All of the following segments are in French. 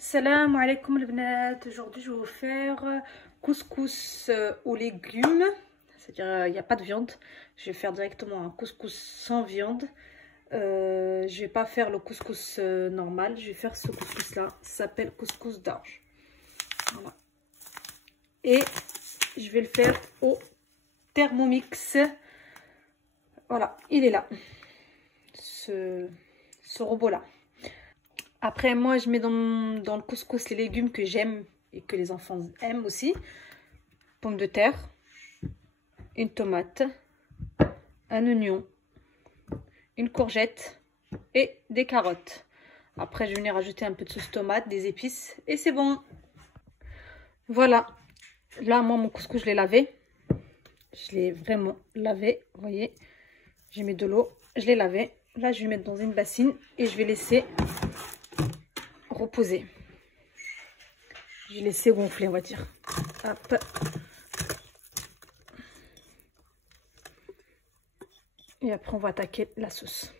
Salam alaikum les bnat. Aujourd'hui je vais vous faire couscous aux légumes, c'est-à-dire il n'y a pas de viande. Je vais faire directement un couscous sans viande. Je vais pas faire le couscous normal, je vais faire ce couscous là, ça s'appelle couscous d'orge. Voilà. Et je vais le faire au Thermomix. Voilà, il est là, ce robot là. Après, moi, je mets dans le couscous les légumes que j'aime et que les enfants aiment aussi. Pommes de terre, une tomate, un oignon, une courgette et des carottes. Après, je vais venir rajouter un peu de sauce tomate, des épices et c'est bon. Voilà. Là, moi, mon couscous, je l'ai lavé. Je l'ai vraiment lavé, vous voyez. J'ai mis de l'eau, je l'ai lavé. Là, je vais mettre dans une bassine et je vais laisser reposer. Je vais laisser gonfler, on va dire. Hop. Et après, on va attaquer la sauce.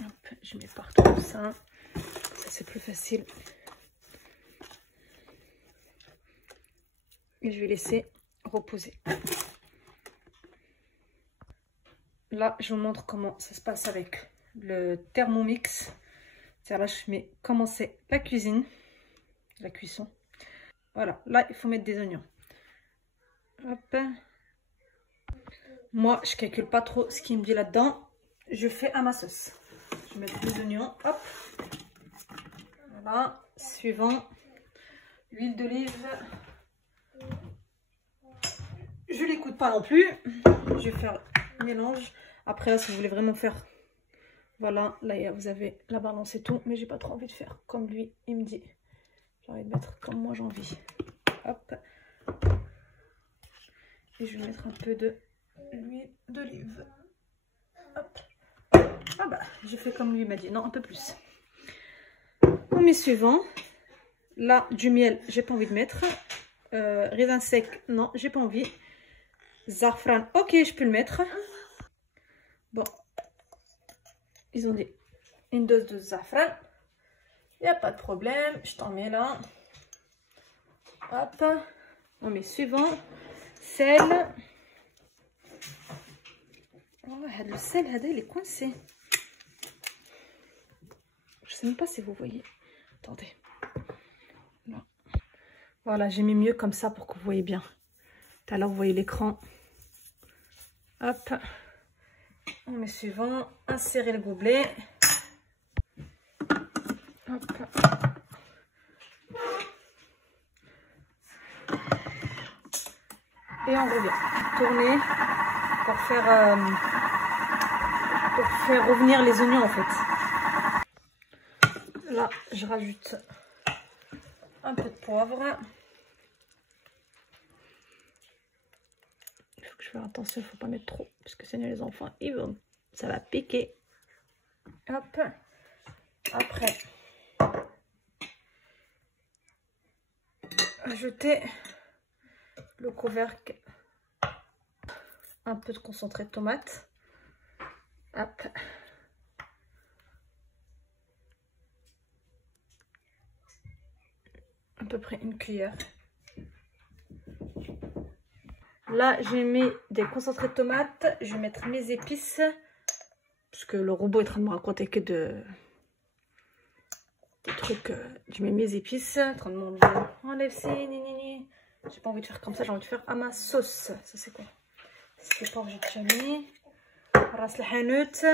Hop, je mets partout comme ça. Ça, c'est plus facile. Et je vais laisser reposer. Là, je vous montre comment ça se passe avec le Thermomix. Là, je mets commencer la cuisine, la cuisson. Voilà, là, il faut mettre des oignons. Hop. Moi, je calcule pas trop ce qu'il me dit là-dedans. Je fais à ma sauce. Je vais mettre les oignons. Hop. Voilà. Suivant. L'huile d'olive. Je l'écoute pas non plus. Je vais faire un mélange. Après, là, si vous voulez vraiment faire... Voilà, là vous avez la balance et tout, mais j'ai pas trop envie de faire comme lui, il me dit. J'ai envie de mettre comme moi j'ai envie. Hop. Et je vais mettre un peu de l'huile d'olive. Hop. Ah bah, j'ai fait comme lui m'a dit. Non, un peu plus. On met suivant. Là, du miel, j'ai pas envie de mettre. Raisin sec, non, j'ai pas envie. Zafran, ok, je peux le mettre. Bon. Ils ont dit une dose de safran. Il n'y a pas de problème. Je t'en mets là. Hop. On met suivant. Sel. Oh, le sel, il est coincé. Je ne sais même pas si vous voyez. Attendez. Là. Voilà, j'ai mis mieux comme ça pour que vous voyez bien. Tout à l'heure, vous voyez l'écran. Hop. On met suivant, insérer le gobelet. Hop. Et on revient. Tourner pour faire revenir les oignons en fait. Là, je rajoute un peu de poivre. Il faut que je fasse attention, il ne faut pas mettre trop. Parce que sinon les enfants, ça va piquer. Hop. Après, ajouter le couvercle. Un peu de concentré de tomate. Hop. À peu près une cuillère. Là, j'ai mis des concentrés de tomates. Je vais mettre mes épices. Parce que le robot est en train de me raconter que des trucs. Je mets mes épices. En train de m'enlever. Enlève ci, ni. J'ai pas envie de faire comme ça. J'ai envie de faire à ma sauce. Ça, c'est quoi? C'est pas que j'ai déjà mis. Ras el hanout.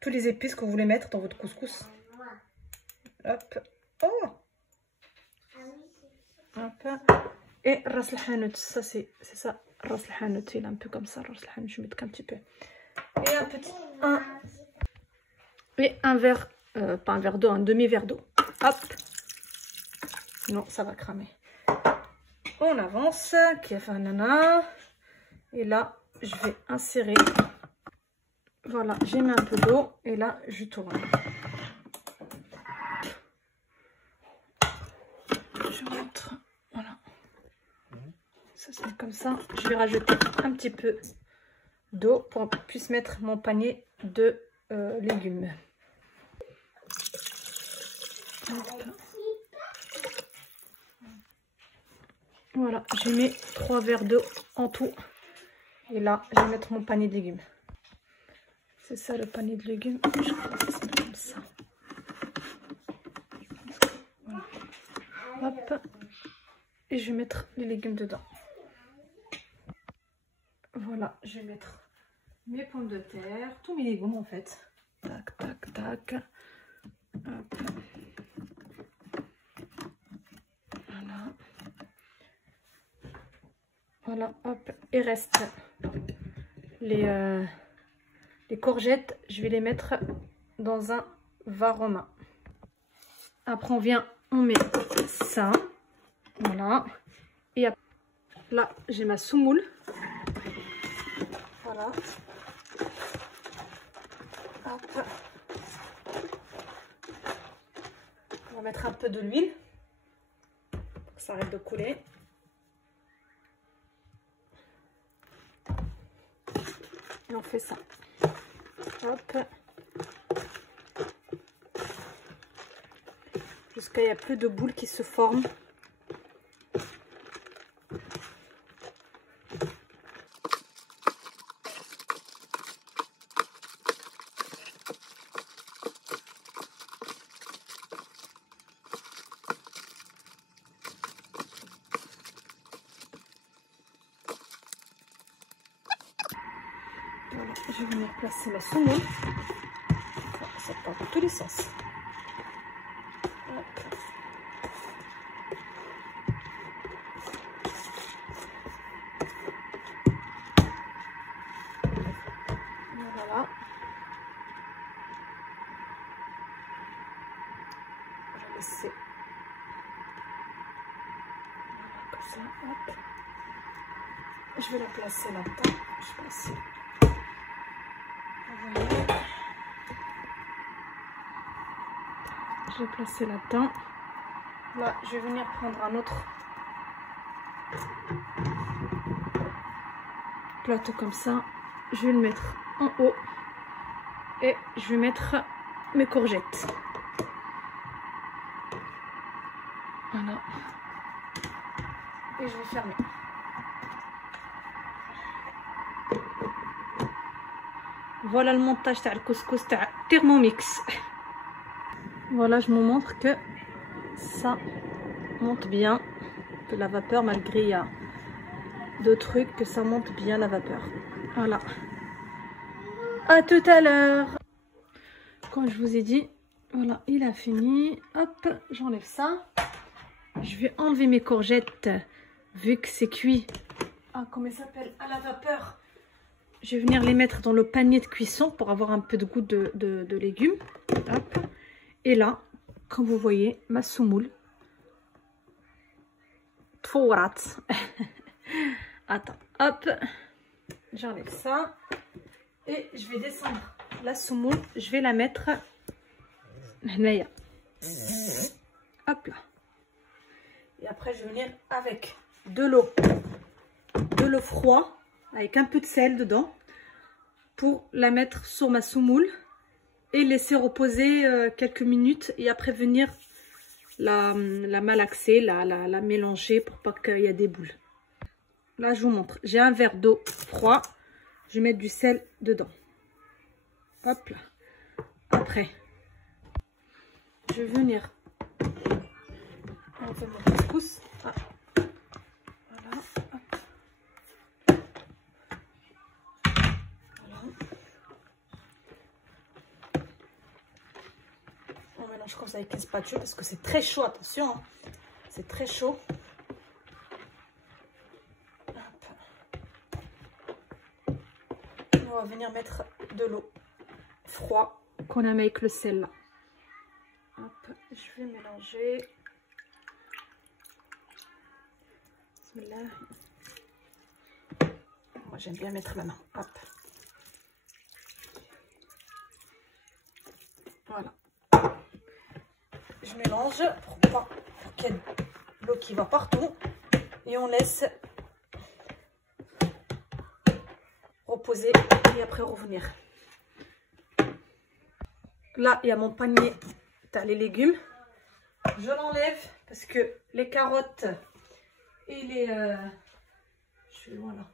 Tous les épices que vous voulez mettre dans votre couscous. Hop. Oh! Hop. Et ras el hanout, ça c'est ça, ras el hanout, il est un peu comme ça, ras el hanout, je vais mettre un petit peu. Et un verre, pas un verre d'eau, un demi-verre d'eau. Hop. Sinon ça va cramer. On avance, qui a fait un nana. Et là, je vais insérer. Voilà, j'ai mis un peu d'eau et là, je tourne. Je montre, voilà. Ça se met comme ça. Je vais rajouter un petit peu d'eau pour que je puisse mettre mon panier de légumes. Voilà, j'ai mis 3 verres d'eau en tout. Et là, je vais mettre mon panier de légumes. C'est ça le panier de légumes. Je place comme ça. Voilà. Hop. Et je vais mettre les légumes dedans. Voilà, je vais mettre mes pommes de terre, tous mes légumes en fait. Tac, tac, tac. Hop. Voilà. Voilà, hop. Et reste les courgettes, je vais les mettre dans un varoma. Après, on met ça. Voilà. Et après, là, j'ai ma semoule. Voilà. Hop. On va mettre un peu de l'huile pour que ça arrête de couler. Et on fait ça. Hop. Jusqu'à il n'y a plus de boules qui se forment. Voilà, je vais venir placer ma semoule. Ça part dans tous les sens. Hop. Voilà. Je vais laisser. Voilà, comme ça. Hop. Je vais la placer là-dedans. Je place. Je vais placer là-dedans. Là, je vais venir prendre un autre plateau comme ça. Je vais le mettre en haut. Et je vais mettre mes courgettes. Voilà. Et je vais fermer. Voilà le montage de couscous de Thermomix. Voilà, je vous montre que ça monte bien de la vapeur, malgré il y a deux trucs, que ça monte bien la vapeur. Voilà. À tout à l'heure. Comme je vous ai dit, voilà, il a fini. Hop, j'enlève ça. Je vais enlever mes courgettes, vu que c'est cuit. Ah, comment ça s'appelle? À la vapeur. Je vais venir les mettre dans le panier de cuisson pour avoir un peu de goût de légumes. Hop. Et là, comme vous voyez, ma semoule. Tfourat. Attends, hop. J'enlève ça. Et je vais descendre la semoule. Je vais la mettre. Là. Hop là. Et après, je vais venir avec de l'eau froide, avec un peu de sel dedans, pour la mettre sur ma semoule et laisser reposer quelques minutes, et après venir la malaxer, la mélanger pour pas qu'il y ait des boules. Là, je vous montre. J'ai un verre d'eau froid. Je vais mettre du sel dedans. Hop là. Après, je vais venir enlever mon couscous. Ah. Voilà. Hop. Voilà. On mélange comme ça avec une spatule parce que c'est très chaud. Attention, hein. C'est très chaud. On va venir mettre de l'eau froide qu'on a mis avec le sel là. Hop, je vais mélanger. Bismillah. Moi j'aime bien mettre la main. Hop. Voilà. Je mélange pour qu'il y ait de l'eau qui va partout. Et on laisse reposer et après revenir. Là, il y a mon panier, t'as les légumes. je l'enlève parce que les carottes et les... je suis loin là.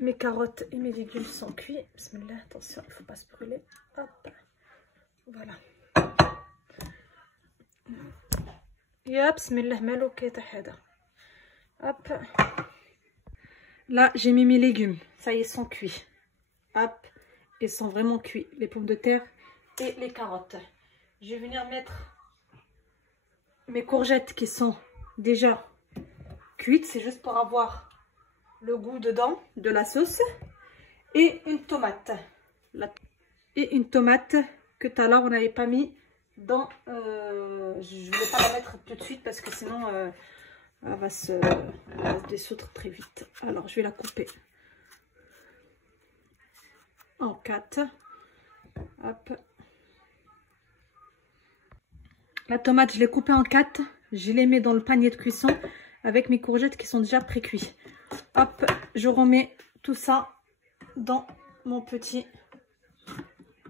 Mes carottes et mes légumes sont cuits. Bismillah, attention, il ne faut pas se brûler. Hop, voilà. Ya bismillah, malouk tahada. Hop. Là, j'ai mis mes légumes. Ça y est, ils sont cuits. Hop, ils sont vraiment cuits. Les pommes de terre et les carottes. Je vais venir mettre mes courgettes qui sont déjà cuites. C'est juste pour avoir le goût dedans de la sauce. Et une tomate. Et une tomate que tout à l'heure, on n'avait pas mis dans... je ne voulais pas la mettre tout de suite parce que sinon, elle va se dissoudre très vite. Alors, je vais la couper en 4. Hop. La tomate, je l'ai coupée en 4. Je les mets dans le panier de cuisson avec mes courgettes qui sont déjà pré-cuites. Hop, je remets tout ça dans mon petit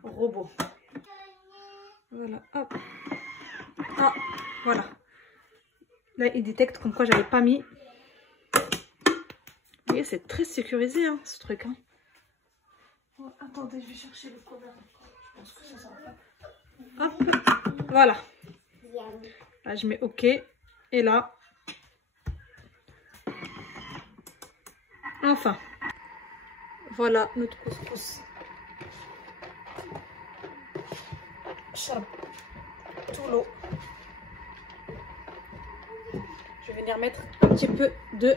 robot. Voilà, hop. Ah, voilà. Là, il détecte comme quoi j'avais pas mis. Vous voyez, c'est très sécurisé, hein, ce truc. Hein. Oh, attendez, je vais chercher le couvert. Je pense que ça va. Hop, voilà. Là, je mets OK. Et là, enfin, voilà notre couscous. Charb tout l'eau. Je vais venir mettre un petit peu de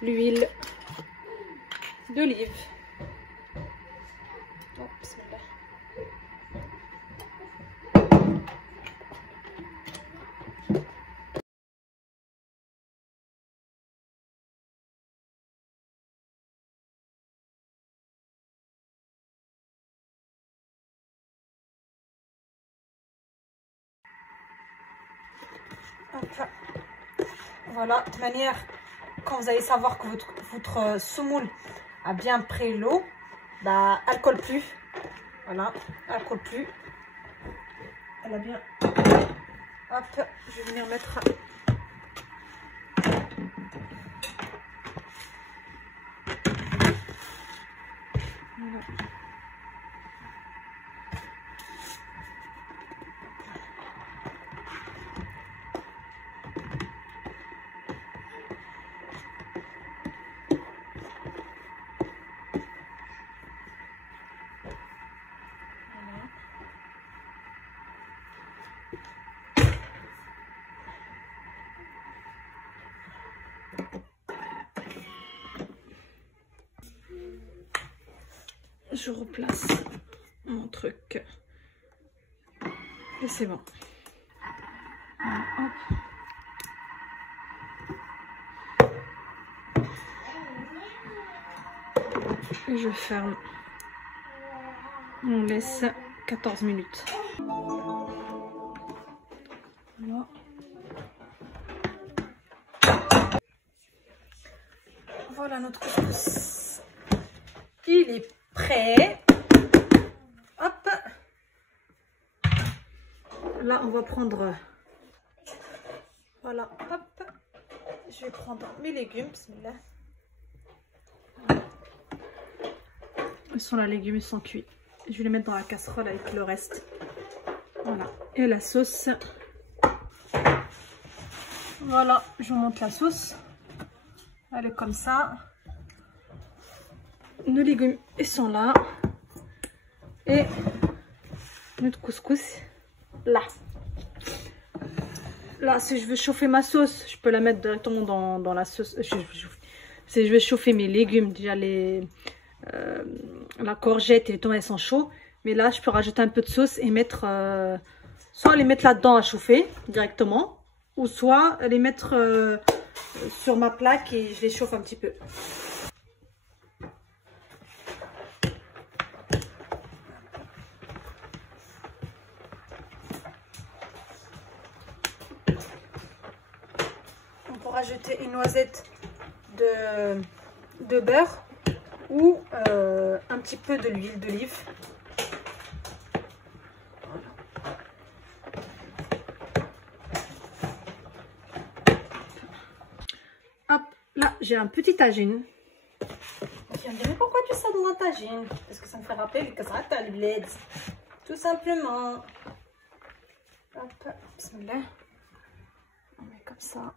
l'huile d'olive. Oh, bismillah. Hop. Voilà, de manière, quand vous allez savoir que votre semoule a bien pris l'eau, bah, elle colle plus. Voilà, elle colle plus. Elle a bien... Hop, je vais venir mettre... Voilà. Je replace mon truc et c'est bon. Voilà, hop. Et je ferme. On laisse 14 minutes. Voilà. Voilà notre couscous. Il est prêt. Hop. Là, on va prendre... Voilà, hop. Je vais prendre mes légumes. Bismillah. Ils sont là, les légumes, ils sont cuits. Je vais les mettre dans la casserole avec le reste. Voilà. Et la sauce. Voilà, je vous montre la sauce. Elle est comme ça. Nos légumes, ils sont là. Et notre couscous, là. Là, si je veux chauffer ma sauce, je peux la mettre directement dans la sauce. Si je veux chauffer mes légumes, déjà la courgette et les tomates sont chauds. Mais là, je peux rajouter un peu de sauce et mettre... soit les mettre là-dedans à chauffer directement. Ou soit les mettre sur ma plaque et je les chauffe un petit peu. On peut rajouter une noisette de beurre ou un petit peu de l'huile d'olive. j'ai un petit tagine. Tu me dirais pourquoi tu sors dans un tagine? Parce que ça me fait rappeler les cassettes à l'bled. Tout simplement. Hop, bismillah. On met comme ça.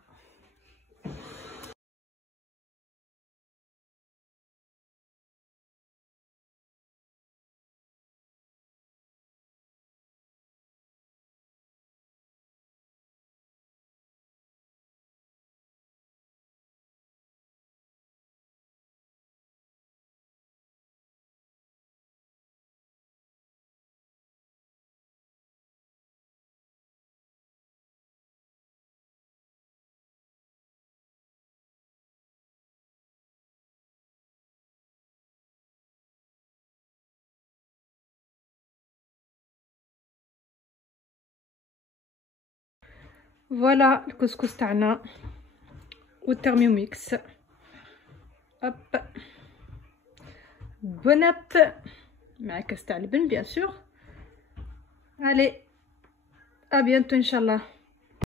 Voilà le couscous تاعنا والترميميكس. Hop. Bon app مع كاس تاع اللبن bien sûr. Allez, à bientôt Inch'Allah.